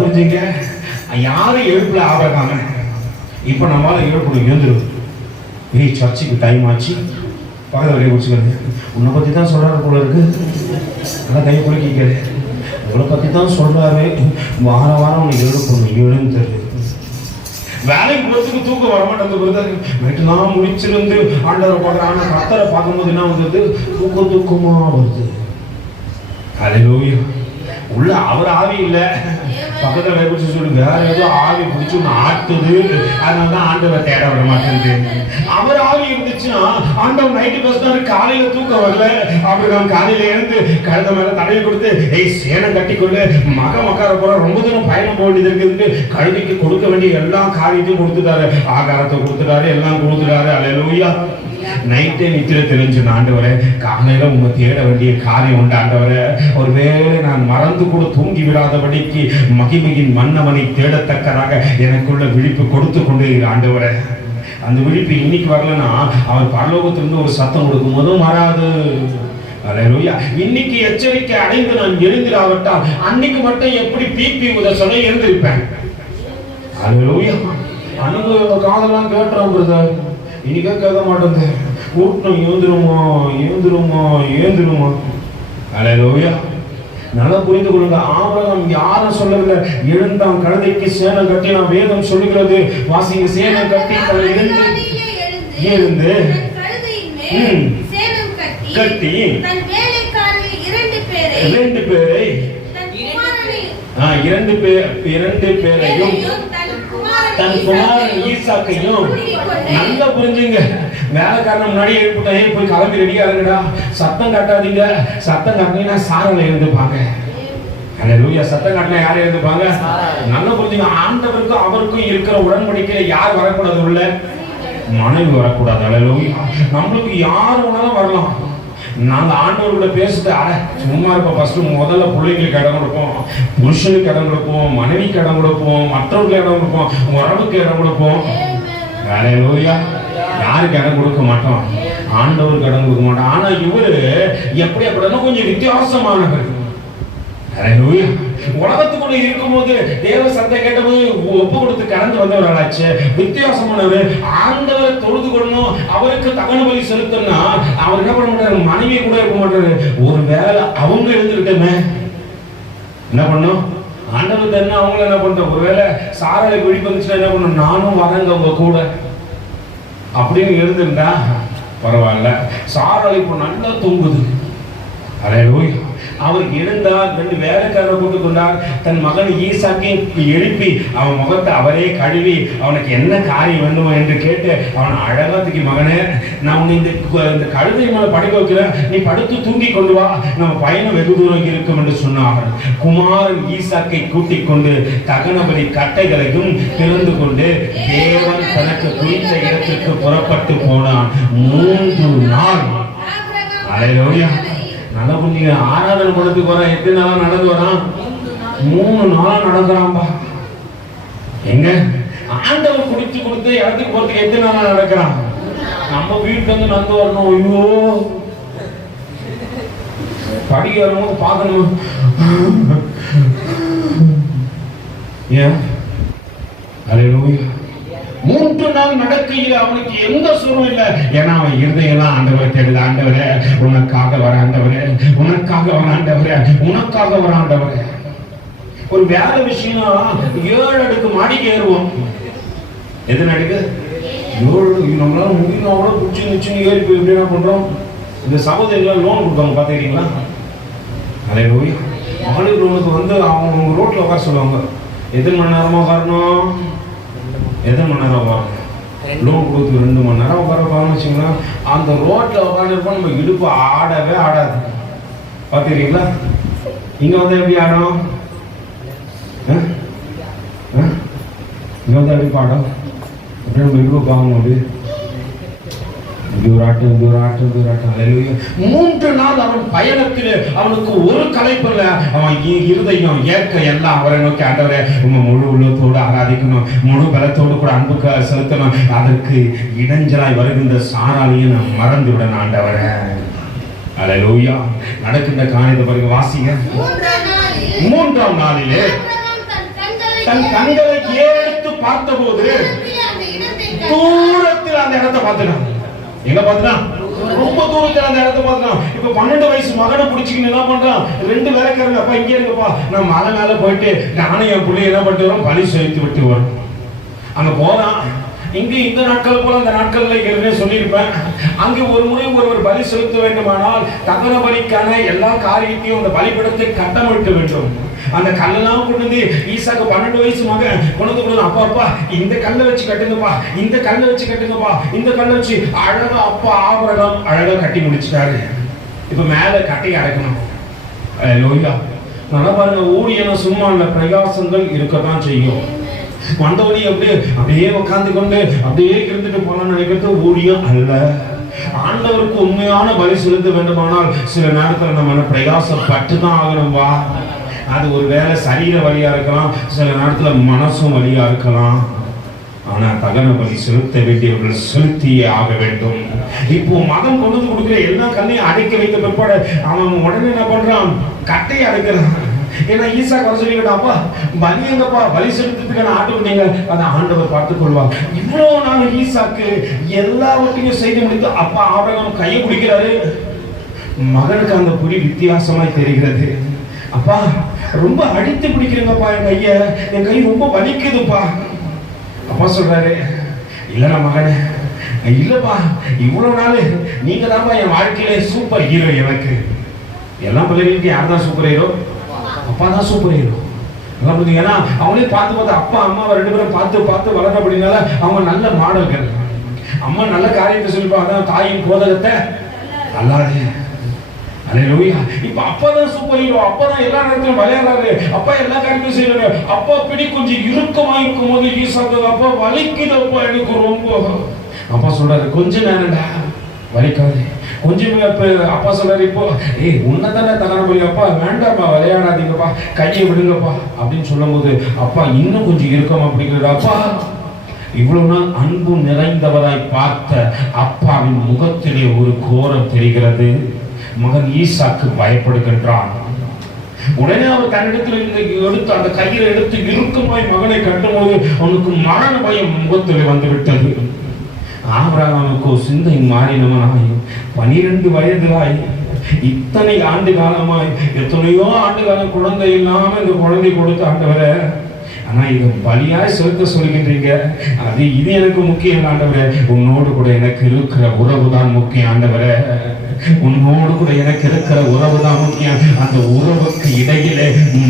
புரிஞ்சுங்க. யாரும் எழுப்புல ஆபரகாம, இப்ப நம்மளால எழுப்பணும், எழுந்துருது. சர்ச்சுக்கு டைம் ஆச்சு, பக்கத்துல வரைய குடிச்சுக்கிறது, உன்னை பத்தி தான் சொல்றாரு போல இருக்கு, நல்லா கை குளிக்கிறது, உங்களை பத்தி தான் சொல்றாரு, வாரம் உனக்கு எழுப்பணும், எழுந்து தருது. வேலைக்கு போறதுக்கு தூக்கம் வரமாட்டேன், நைட்டுலாம் முடிச்சிருந்து ஆண்டவரை பார்க்குறேன், ஆனா கர்த்தரை பார்க்கும்போது என்ன வந்தது, தூக்கமா வருது. அல்லேலூயா. உள்ள அவர் ஆவி இல்ல, பக்கத்துல வைப்பிடிச்சு சொல்லு, வேற ஏதோ ஆவி பிடிச்சு ஆட்டுது, அதனாலதான் ஆண்டவரை தேட விட மாட்டேங்குது. அவர் ஆவி இருந்துச்சுன்னா ஆண்டவர் நைட்டு பேசினாரு, காலையில தூக்கம் வரல, அவருக்கு காலையில எழுந்து கழுத மேல தடவி கொடுத்து, சேனம் கட்டிக்கொண்டு மக்கார போற, ரொம்ப தூரம் பயணம் போக வேண்டியது இருக்குது, கழுதைக்கு கொடுக்க வேண்டிய எல்லா காரியத்தையும் கொடுத்துட்டாரு, ஆகாரத்தை கொடுத்துட்டாரு, எல்லாம் கொடுத்துட்டாரு. அல்லேலூயா. நைட்டே நித்திரை தெரிஞ்சு, ஆண்டவரே காலையில உங்க தேட வேண்டிய காரியம் உண்டு, ஆண்டவரே ஒருவேளை நான் மறந்து கூட தூங்கி விடாதபடிக்கு மகிமையின் மன்னவனை தேடத்தக்கதாக எனக்குள்ள விழிப்பு கொடுத்து கொண்டே ஆண்டவரே. அந்த விழிப்பு இன்னைக்கு வரலன்னா அவர் பரலோகத்திலிருந்து ஒரு சத்தம் கொடுக்கும் போதும் வராது. அல்லேலூயா. இன்னைக்கு எச்சரிக்கை அடைந்து நான் எழுந்திராவிட்டால் அன்னைக்கு மட்டும் எப்படி பிபி உதசனை எழுந்திருப்பேன். அல்லேலூயா. அனுபவ காதெல்லாம் கேட்டுறோம் பிரதர், இன்னைக்கே கேட்க மாட்டேங்குது, கூட்டம் ஏந்துருமா. அல்லேலூயா. நல்லா புரிந்து கொள்ளுங்க. ஆபிரகாம் யாரும் சொல்லவில்லை, எழுந்தான் கழுதைக்கு சேணம் கட்டினான். வேதம் சொல்லுகிறது, வாசிங்க, சேணம் கட்டி எழுந்து கட்டி 2 பேரையும் தன் குமாரன் ஈசாக்கையும். நல்லா புரிஞ்சுங்க. வேலைக்காரன் முன்னாடி எழுப்பிட்டேன், போய் கிளம்பி ரெடியா இருங்கடா, சத்தம் காட்டாதீங்க. சத்தம் காட்டினீங்கன்னா சாரலை எழுந்துப்பாங்க. அல்லேலூயா. சத்தம் காட்டினா யாரும் எழுந்துப்பாங்க? நல்லா புரிஞ்சுங்க. ஆண்டவருக்கும் அவருக்கும் இருக்கிற உடன்படிக்கையில யார் வரக்கூடாது? உள்ள மனைவி வரக்கூடாது. அல்லேலூயா. நம்மளுக்கு யார் வேணாலும் வரலாம். நாங்க ஆண்டவர்கிட்ட பேசிட்டு சும்மா இருப்ப. ஃபர்ஸ்ட் முதல்ல பிள்ளைங்களுக்கு இடம் கொடுப்போம், புருஷனுக்கு இடம் கொடுப்போம், மனைவிக்கு இடம் கொடுப்போம், மற்றவர்களுக்கு இடம் கொடுப்போம், உறவுக்கு இடம் கொடுப்போம். அல்லேலூயா. யாருக்கு இடம் கொடுக்க மாட்டோம்? ஆண்டவருக்கு இடம் கொடுக்க மாட்டோம். ஆனா இவரு எப்படி அப்படின்னா கொஞ்சம் வித்தியாசமானவர். அல்லேலூயா. உலகத்துக்குள்ள இருக்கும்போது தேவ சத்தம் கேட்டபோது ஒப்பு கொடுத்து கடந்து வந்தவர்களாச்சு. வித்தியாசமானவர். ஆண்டவரை தொழுது கொள்ளணும், அவருக்கு தகன பலி செலுத்தணும்னா அவர் என்ன பண்ண மாட்டாரு? மனைவி கூட இருக்க மாட்டாரு. ஒரு வேலை அவங்க எழுந்துக்கிட்டமே என்ன பண்ணும்? ஆண்டவர் தானே அவங்கள என்ன பண்றோம்? ஒருவேளை சாராளுக்கு வெடி வந்துச்சுன்னா என்ன பண்ணும்? நானும் வரேங்க உங்க கூட அப்படின்னு எழுந்துருந்தா பரவாயில்ல. சாராள் இப்போ நல்லா தூங்குது. அல்லேலூயா. அவருக்கு எழுந்தார். 2 வேலைக்காரரை கூட்டு கொண்டார். தன் மகன் ஈசாக்கை எழுப்பி அவன் முகத்தை அவரே கழுவி அவனுக்கு என்ன காரியம் வேண்டுமோ என்று கேட்டு அவன் அழகா தூக்கி, மகனே, நான் உன்னை இந்த கழுதை மேல படுக்க வைக்கிறேன், நீ படுத்து தூங்கி கொண்டு வா, நம்ம பயணம் வெகு தூரம் இருக்கும் என்று சொன்னார்கள். குமாரன் ஈசாக்கை கூட்டிக் கொண்டு தகனபலி கட்டைகளையும் திறந்து கொண்டு தேவன் தனக்கு குறித்த இடத்திற்கு புறப்பட்டு போனான். 3 நாள். அல்லேலூயா. நல்லா புரிஞ்சுங்க. ஆராதனை படத்துக்கு வரான். எத்தனை நாளா நடந்து வரான்? 3 நாளா நடக்கிறான்பா. எங்க ஆண்டவர் குடிச்சு கொடுத்து இடத்துக்கு போறதுக்கு எத்தனை நாளா நடக்கிறான்? நம்ம வீட்டுல இருந்து நடந்து வரணும். ஐயோ, படிக்க வரும்போது பார்க்கணும். ஏன்? அல்லேலூயா. 3 நாள் நடக்கையில் அவனுக்கு எந்த சுரம் இல்லை. ஏன்னா அவன் இருதையெல்லாம் ஆண்டவரை தேடுது. ஆண்டவரே, உனக்காக வர ஆண்டவரே, உனக்காக வர ஆண்டவரே, உனக்காக வர ஆண்டவரே. ஒரு வேலை விஷயம்னா 7 அடுக்கு மாடிக்கு ஏறுவோம். எது நடுக்கு 7? நம்மளால முடியும். அவ்வளோ குச்சி நிச்சுன்னு ஏறி போய் எப்படி என்ன பண்றோம்? இந்த சகோதரிகள் லோன் கொடுப்பாங்க, பார்த்துக்கிறீங்களா? அதே போய் மகளிர் லோனுக்கு வந்து அவங்க ரோட்ல உட்கார சொல்லுவாங்க. எத்தனை மணி நேரமா உட்காரணும்? எத்தனை மணி நேரம் உட்காரணும்? லோன் கொடுத்து 2 மணி நேரம் உட்கார வச்சுங்களா, அந்த ரோட்ல உட்காந்துருப்போம். நம்ம இடுப்பு ஆடவே ஆடாது. பார்த்துக்கிறீங்களா? இங்க வந்து எப்படி ஆடும்? இங்க வந்து எப்படி பாடும்? அப்படியே நம்ம இடுப்பு பாவம் அப்படி தூராட்டம். 3 நாள் அவன் பயணத்தில் அவனுக்கு ஒரு களைப்பில்ல. அவன் இருதயம் ஏற்க எல்லாம் அவரை நோக்கி, ஆண்டவரே, உங்க முழு உள்ளத்தோடு ஆராதிக்கணும், முழு பலத்தோடு கூட அன்புக்கு செலுத்தணும். அதற்கு இடைஞ்சலாய் வருகின்ற சாராளையும் நான் மறந்து விடணும் ஆண்டவரே. அல்லேலூயா. நடக்கின்ற காரியத்தை பாருங்க, வாசிங்க. 3ஆம் நாளிலே தன் கண்களை ஏறெடுத்து பார்த்தபோது தூரத்தில் அந்த இடத்தை பார்த்துட்டான். எங்க பார்த்துனா? ரொம்ப தூரத்துல அந்த இடத்தை பார்த்துட்டான். இப்ப 12 வயசு மகனை பிடிச்சிக்கின்னு என்ன பண்றான்? 2 வேலைக்காரங்க, அப்பா இங்கே இருங்கப்பா, நான் மலை மேல போயிட்டு நானும் என் பிள்ளை என்ன பண்ணிட்டு வரோம்? பலி செலுத்தி விட்டு வரும். அங்க போறான். இங்கு இந்த நாட்கள் போல அந்த நாட்கள்ல ஏற்கனவே சொல்லியிருப்பேன். அங்கு ஒரு முறை ஒருவர் பலி செலுத்த வேண்டுமானால் தகன பலிக்கான எல்லா காரியத்தையும் அந்த பலிபீடத்தை கட்டமைக்க வேண்டும். அந்த கல்லெல்லாம் கொண்டு வந்து ஈசாக்கு 12 வயசு மகன் கொண்டு வந்து, அப்பா அப்பா இந்த கல்லை வச்சு கட்டுங்கப்பா, இந்த கல்லை வச்சு கட்டுங்கப்பா, இந்த கல்லை வச்சு அழகா அப்பா ஆபிரகாம் அழகா கட்டி முடிச்சிட்டாரு. இப்ப மேல கட்டி அடக்கணும். லோயா. நல்லா பாருங்க, ஊழியன சும்மா இல்ல, பிரயாசங்கள் இருக்கத்தான் செய்யும். வந்தவனி அப்படியே உட்கார்ந்து கொண்டு அப்படியே இருந்துட்டு போனான்னு நினைக்கிறது ஊழியம் அல்ல. ஆண்டவருக்கு உண்மையான பலி செலுத்த வேண்டுமானால் சில நேரத்தில் நம்ம பிரயாசப்பட்டு தான் ஆகணும்பா. அது ஒரு வேளை சரீர வழியா இருக்கலாம், சில நேரத்துல மனசும் வழியா இருக்கலாம். ஆனா தகன பலி செலுத்த வேண்டியவர்கள் செலுத்தியே ஆக வேண்டும். இப்போ மதம் கொண்டு வந்து கொடுக்கிற எல்லா கண்ணையும் அடைக்க வைத்த பிற்பாடு அவன் உடனே என்ன பண்றான்? கட்டையை அடைக்கிறான். ஏன்னா ஈசாக்கு வர சொல்லிக்கிட்டாப்பா, பலி எங்கப்பா? பலி செலுத்துறதுக்கான ஆட்டுக்குட்டிங்க அதை ஆண்டவர் பார்த்துக் கொள்வார். இவ்வளவு நாள் ஈசாக்கு எல்லாவற்றையும் செய்து முடித்து அப்பா ஆபிரகாம் கையை பிடிக்கிறாரு. மகனுக்கு அந்த புரி வித்தியாசமாய் தெரிகிறது. அப்பா ரொம்ப அடித்து பிடிக்கிறீங்கப்பா என் கைய, என் கை ரொம்ப வலிக்குதுப்பா. அப்பா சொல்றாரு, இல்லடா மகனே, இல்லப்பா இவ்வளவு நாள் நீங்க தான்ப்பா என் வாழ்க்கையில சூப்பர் ஹீரோ. எனக்கு எல்லா பிள்ளைகளுக்கு யார் தான் சூப்பர் ஹீரோ? அப்பா தான் சூப்பர் ஹீரோ. ஏன்னா அவங்களே பார்த்து பார்த்து அப்பா அம்மாவை 2 பேரும் பார்த்து பார்த்து வளர்க்க அப்படின்னால அவங்க நல்ல மாடல்கள். அம்மா நல்ல காரியத்தை சொல்லிப்பா, அதான் தாயின் போதகத்தை அல்லாது. இப்ப அப்பதான் சூப்பர் ஹீரோ, அப்பதான் எல்லா நேரத்திலும் விளையாடுறாரு, அப்பா எல்லா காரியத்தையும் செய்யறாரு. அப்பா பிடி கொஞ்சம் இறுக்கமா இருக்கும் போது ஈசாக்கு, அப்பா வலிக்குது அப்பா எனக்கு ரொம்ப. அப்பா சொல்றாரு, கொஞ்ச நேரம்டா வலிக்காது, கொஞ்சம். அப்பா சொல்றாரு, இப்போ உன்னதானே தகன போய், அப்பா வேண்டாம்ப்பா விளையாடாதீங்கப்பா, கையை விடுங்கப்பா அப்படின்னு சொல்லும் போது அப்பா இன்னும் கொஞ்சம் இறுக்கமா பிடிக்கிறாரு. அப்பா இவ்வளவு நாள் அன்பு நிறைந்தவராய் பார்த்த அப்பாவின் முகத்திலே ஒரு கோரம் தெரிகிறது. மகன் ஈசாக்கு பயப்படுகின்றான். உடனே அவர் தன்னிடத்தில் எடுத்து அந்த கையில எடுத்து இறுக்கமாய் மகனை கட்டும் போது அவனுக்கு மரண பயம் முகத்தில் வந்து விட்டது. ஆபிரகாமுக்கு சிந்தை மாறினவனாய் 12 வயதிலாய் இத்தனை ஆண்டு காலமாய் எத்தனையோ ஆண்டு காலம் குழந்தை இல்லாம இந்த குழந்தை கொடுத்து ஆண்டவரை, ஆனா இது பலியாய் செலுத்த சொல்கின்றீங்க, அது இது எனக்கு முக்கியம் ஆண்டவரே, உன்னோடு கூட எனக்கு இருக்கிற உறவு தான் முக்கியம் ஆண்டவரே, உன்னோடு கூட எனக்கு இருக்கிற உறவு தான் முக்கியம். அந்த உறவுக்கு இடையிலே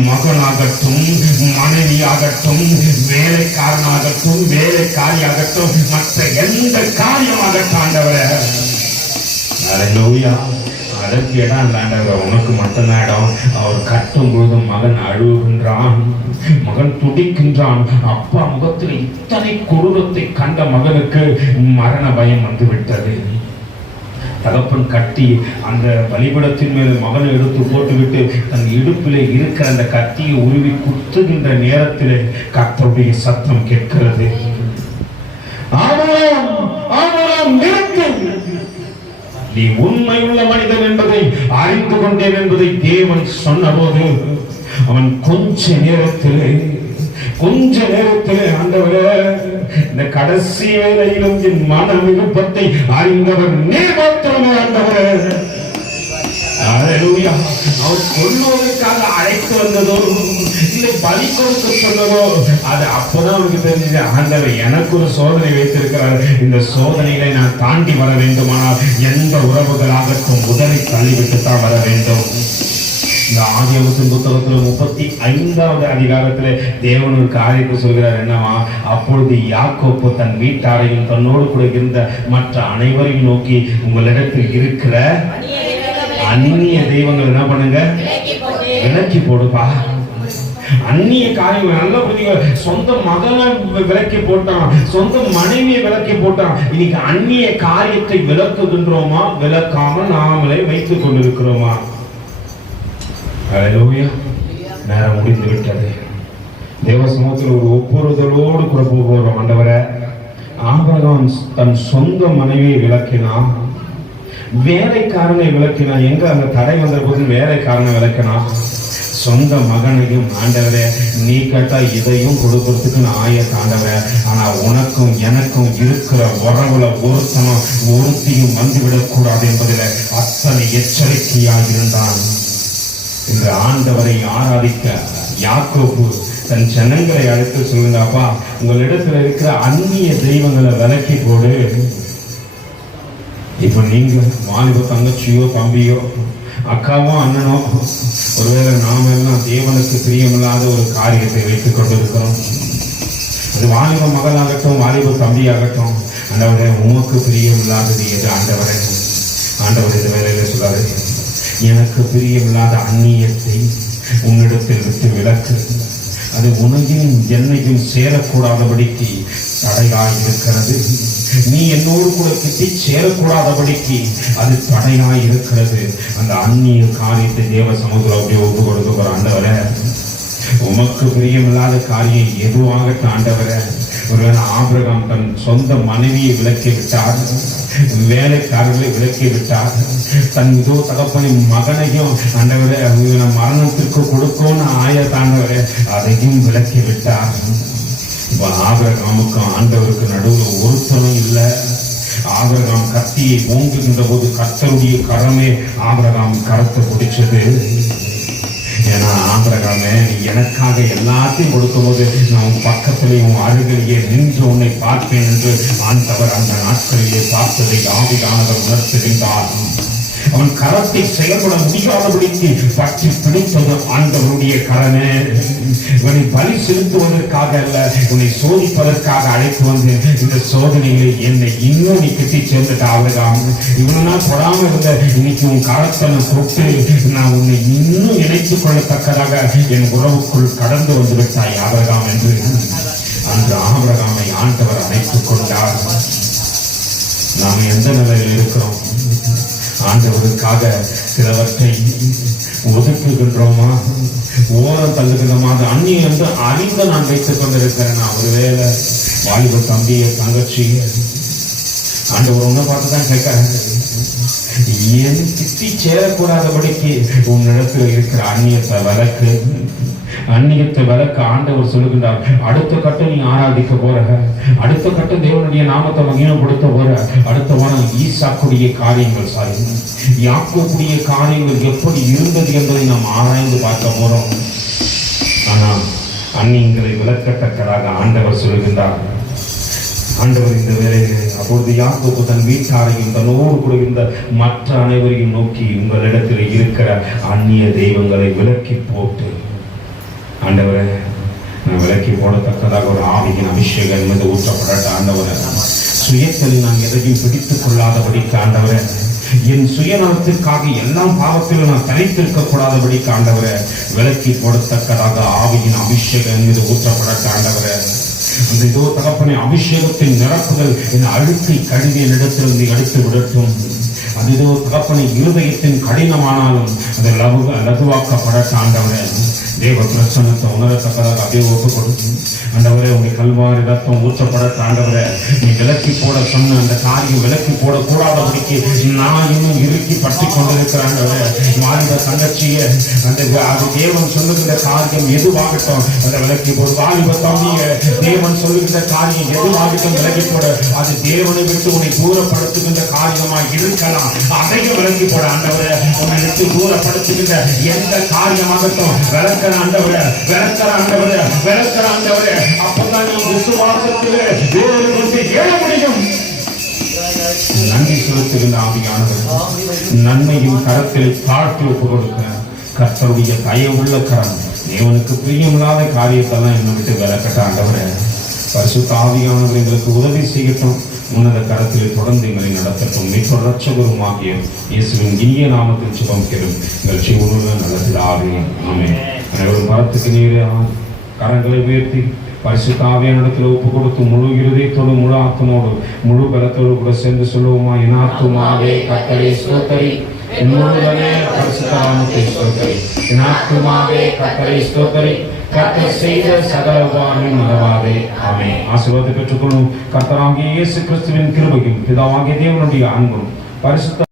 மகனாகட்டும், மனைவியாகட்டும், வேலைக்காரனாகட்டும், வேலைக்காரியாகட்டும், மற்ற எந்த காரியமாகட்டும் ஆண்டவரே, அல்லேலூயா, அதற்கு இடம் ஆண்டவரே, உனக்கு மட்டும்தான் இடம். அவர் கட்டும் பொழுது மகன் அழுகின்றான், மகன் துடிக்கின்றான். அப்பா முகத்தில் இத்தனை கொடூரத்தை கண்ட மகனுக்கு மரண பயம் வந்து விட்டது. தகப்பன் கட்டி அந்த பலிபீடத்தின் மேல் மகனை எடுத்து போட்டுவிட்டு தன் இடுப்பிலே இருக்கிற அந்த கத்தியை உருவி குத்துகின்ற நேரத்திலே கர்த்தருடைய சத்தம் கேட்கிறது. நீ உண்மையுள்ள மனிதன் என்பதை அறிந்து கொண்டேன் என்பதை தேவன் சொன்னபோது அவன் கொஞ்ச நேரத்திலே ஆண்டவரே, இந்த கடைசி வேளையிலும் என் மன விருப்பத்தை அறிந்தவர் நீர் மாத்திரமே ஆண்டவரே. அல்லேலூயா. அவர் கொல்லுவதற்காக அழைத்து வந்ததோ இல்லை பலி கொடுக்க சொன்னதோ, அது அப்பதான் அவருக்கு தெரிஞ்சது, ஆண்டவர் எனக்கு ஒரு சோதனை வைத்திருக்கிறார், இந்த சோதனைகளை நான் தாண்டி வர வேண்டுமானால் எந்த உறவுகளாகட்டும் முதலை தள்ளிவிட்டு தான் வர வேண்டும். இந்த ஆதியாகமத்தின் புத்தகத்தில் 35வது அதிகாரத்திலே தேவன் ஒரு காரியத்தை சொல்கிறார். என்னவா? அப்பொழுது யாக்கோப்பு தன் வீட்டாரையும் தன்னோடு கூட இருந்த மற்ற அனைவரையும் நோக்கி, உங்களிடத்தில் இருக்கிற அந்நிய தெய்வங்கள் என்ன பண்ணுங்க, விலக்கி போடுப்பா. அந்நிய காரியங்கள் நல்லா புரியுங்க. சொந்த மகனை விலக்கி போட்டான், சொந்த மனைவியை விலக்கி போட்டான். இன்னைக்கு அந்நிய காரியத்தை விலக்குகின்றோமா, விலக்காம நாமளே வைத்துக் கொண்டிருக்கிறோமா? அல்லேலூயா. நேரம் முடிந்து விட்டது. தேவ சமூகத்தில் ஒரு ஒப்புறுதலோடு கூட போகிறோம். ஆண்டவரே, ஆபிரகாம் தன் சொந்த மனைவியை விலக்கினான், வேலைக்காரனை விலக்கினான். எங்க அந்த தடை வந்த போது வேலைக்காரனை விலக்கினான். சொந்த மகனையும் ஆண்டவரே, நீ கேட்டா இதையும் கொடுக்கறதுக்கு நான் ஆயத்த ஆண்டவரே, ஆனா உனக்கும் எனக்கும் இருக்கிற உறவுல ஒருத்தியும் வந்துவிடக் கூடாது என்பதில் அத்தனை எச்சரிக்கையாக இருந்தான். இந்த ஆண்டவரை ஆராதிக்க யாக்கோபு தன் ஜனங்களை அழைத்து சொல்லுங்க, அப்பா உங்களிடத்துல இருக்கிற அந்நிய தெய்வங்களை விலக்கி போடு. இப்ப நீங்க வாலிப தங்கச்சியோ தம்பியோ அக்காவோ அண்ணனோ, ஒருவேளை நாம எல்லாம் தேவனுக்கு பிரியமில்லாத ஒரு காரியத்தை வைத்துக் கொண்டிருக்கிறோம். அது வாலிப மகளாகட்டும், வாலிப தம்பியாகட்டும், ஆண்டவரே உமக்கு பிரியமில்லாதது எது ஆண்டவரே? ஆண்டவர் இந்த வேலையில சொல்லாது, எனக்கு பிரியமில்லாத அந்நியத்தை உன்னிடத்தில் விட்டு விலக்கு. அது உனக்கும் என்னையும் சேரக்கூடாதபடிக்கு தடையாய் இருக்கிறது. நீ என்னோடு கூட கிட்டி சேரக்கூடாதபடிக்கு அது தடையாய் இருக்கிறது. அந்த அந்நிய காரியத்தை தேவ சமூகத்தில் அப்படியே ஒப்பு கொடுக்க ஆண்டவரே, உமக்கு பிரியமில்லாத காரியம் எதுவாக ஆண்டவரே. ஒருவேளை ஆபிரகாம் தன் சொந்த மனைவியை விலக்கி விட்டார், வேலைக்காரர்களை விலக்கி விட்டார், தன் இதோ தகப்பனின் மகனையும் ஆண்டவரே மரணத்திற்கு கொடுக்கணும்னு ஆயத்தாண்டவரே அதையும் விலக்கி விட்டார். இப்ப ஆபிரகாமுக்கும் ஆண்டவருக்கு நடுவில் ஒருத்தனும் இல்லை. ஆபிரகாம் கத்தியை ஓங்குகின்ற போது கர்த்தருடைய கரமே ஆபிரகாம் கரத்தை பிடிச்சது. ஏன்னா ஆபிரகாமே, நீ எனக்காக எல்லாத்தையும் கொடுக்கும்போது நான் உன் பக்கத்திலேயும் அருகிலேயே நின்று உன்னை பார்ப்பேன் என்று ஆண்டவர் அந்த நாட்களிலே பார்த்ததை ஆவியானவர் உணர்த்துகின்றார். அவன் கரத்தை செயல்பட முடியாதபடிக்கு பற்றி பிடித்தது ஆண்டவருடைய கரமே. இவனை பலி செலுத்துவதற்காக அல்ல, உன்னை சோதிப்பதற்காக அழைத்து வந்து இந்த சோதனையிலே என்னை இன்னும் நீ கிட்டி சேர்ந்துட்ட ஆபிரகாம். இவனா தொடாம இருந்த இன்னைக்கு உன் கரத்தை நான் தொட்டு நான் உன்னை இன்னும் இணைத்துக் கொள்ளத்தக்கதாக என் உறவுக்குள் கடந்து வந்து விட்டாய் ஆபிரகாம் என்று அன்று ஆபிரகாமை ஆண்டவர் அழைத்துக் கொண்டார். நாம் எந்த நிலையில் இருக்கிறோம்? ஆண்டவருக்காக சிலவற்றை ஒதுக்குகின்றோமா, ஓரம் தள்ளுகின்றோமா? அது அந்நியம் என்று அறிந்து நான் வைத்துக் கொண்டிருக்கிறேன். நான் ஒருவேளை வாலிப தம்பிய தங்கச்சி ஆண்டவர் உன்னை பார்த்துதான் கேட்கிறாரு, என் திட்டி சேரக்கூடாதபடிக்கு உன்னிடத்தில் இருக்கிற அந்நியத்தை விளக்கு. அந்நியத்தை விளக்க ஆண்டவர் சொல்லுகின்றார். அடுத்த கட்டம் நீ ஆராதிக்க போற, அடுத்த கட்டம் தேவனுடைய நாமத்தை மகிமைப்படுத்த போற, அடுத்த வாரம் ஈசாக்குடைய காரியங்கள், யாக்கோபுடைய காரியங்கள் எப்படி இருந்தது என்பதை நாம் ஆராய்ந்து பார்க்க போறோம். ஆனால் அந்நியங்களை விளக்கத்தக்கதாக ஆண்டவர் சொல்லுகின்றார். ஆண்டவர் இந்த வேலையில் அப்பொழுது யாக்கோபு தன் வீட்டாரையும் தன்னோடு கூட இருந்த மற்ற அனைவரையும் நோக்கி, உங்களிடத்தில் இருக்கிற அந்நிய தெய்வங்களை விலக்கி போட்டு, ஆண்டவரை நான் விலக்கி போடத்தக்கதாக ஒரு ஆவியின் அபிஷேகம் மீது ஊற்றப்படட்ட ஆண்டவரை, சுயத்தில் நான் எதையும் பிடித்துக் கொள்ளாதபடிக்கு ஆண்டவரை, என் சுயநலத்திற்காக எல்லாம் பாவத்திலும் நான் தனித்திருக்க கூடாதபடிக்கு ஆண்டவரை விலக்கி போடத்தக்கதாக ஆவியின் அபிஷேகம் மீது ஊற்றப்படட்ட ஆண்டவரை, அந்த இதோ தகப்பனை அபிஷேகத்தின் நிரப்புதல் என் அழுக்கை கழுவிய இடத்திலிருந்து எடுத்து விடட்டும். அது இதோ தகப்பனை இருதயத்தின் கடினமானாலும் அதை லகுவாக்கப்படட்ட ஆண்டவரே, தேவ பிரசன்னத்தை உணரத்தக்கதாக அப்படியே ஒப்பு கொடுக்கும். ஆண்டவரே, உங்க கல்வாரி ரத்தம் ஊற்றப்படட்ட ஆண்டவரே, நீ விலக்கி போட சொன்ன அந்த காரியம் விலக்கி போடக்கூடாதபடிக்கு நான் இன்னும் இறுக்கி பற்றி கொண்டிருக்கிற ஆண்டவரே, வாலிப தங்கச்சிய அந்த அது தேவன் சொல்லுகின்ற காரியம் எதுவாகட்டும் அதை விலக்கி போடு. வாலிப தம்பிய தேவன் சொல்லுகின்ற காரியம் எதுவாகட்டும் விலக்கி போட. அது தேவனை விட்டு உன்னை தூரப்படுத்துகின்ற காரியமாக இருக்கலாம், அதையும் விலக்கி போட ஆண்டவரே. உன்னை விட்டு தூரப்படுத்துகின்ற எந்த காரியமாகட்டும் விளக்கிற ஆண்டவரே, விளக்கிற ஆண்டவரே, விளக்கிற ஆண்டவரே. அப்பதான் நீ விசுவாசத்திலே வேறு கொண்டு ஏற முடியும். நன்றி செலுத்துகின்ற ஆவியானவர் நன்மையின் கரத்தில் தாழ்த்தி ஒப்பு கொடுக்க கர்த்தருடைய தயவுள்ள கரம் தேவனுக்கு பிரியமில்லாத காரியத்தெல்லாம் என்னை விட்டு விலக்கட்ட ஆண்டவரே. பரிசுத்த ஆவியானவர் எங்களுக்கு உதவி செய்யட்டும். உன்னத கரத்தில் தொடர்ந்து எங்களை நடத்தட்டும். மீட்பர் ரட்சகருமாகிய இயேசுவின் இனிய நாமத்தில் சுபம் கேளும் எங்கள் ஜீவனுள்ள நல்லதில் ஆவியும். ஆமென். அனைவரும் மரத்துக்கு நீரே கரங்களை உயர்த்தி பரிசுத்த ஆவியானிடத்தில் ஒப்பு கொடுத்து முழு இருதயத்தோடு முழு ஆத்மாவோடு முழு பலத்தோடு கூட சேர்ந்து சொல்லுவோமா? என் ஆத்துமாவே கர்த்தரை ஸ்தோத்திரி, என் முழுவதுமே பரிசுத்த நாமத்தை ஸ்தோத்திரி. என் ஆத்துமாவே கர்த்தரை ஸ்தோத்திரி, கர்த்தர் செய்த சகல உபகாரங்களையும் மறவாதே. ஆமென். ஆசீர்வாதத்தை பெற்றுக்கொள்ளும். கர்த்தராகிய இயேசு கிறிஸ்துவின் கிருபையும் பிதாவாகிய தேவனுடைய அன்பும் பரிசுத்த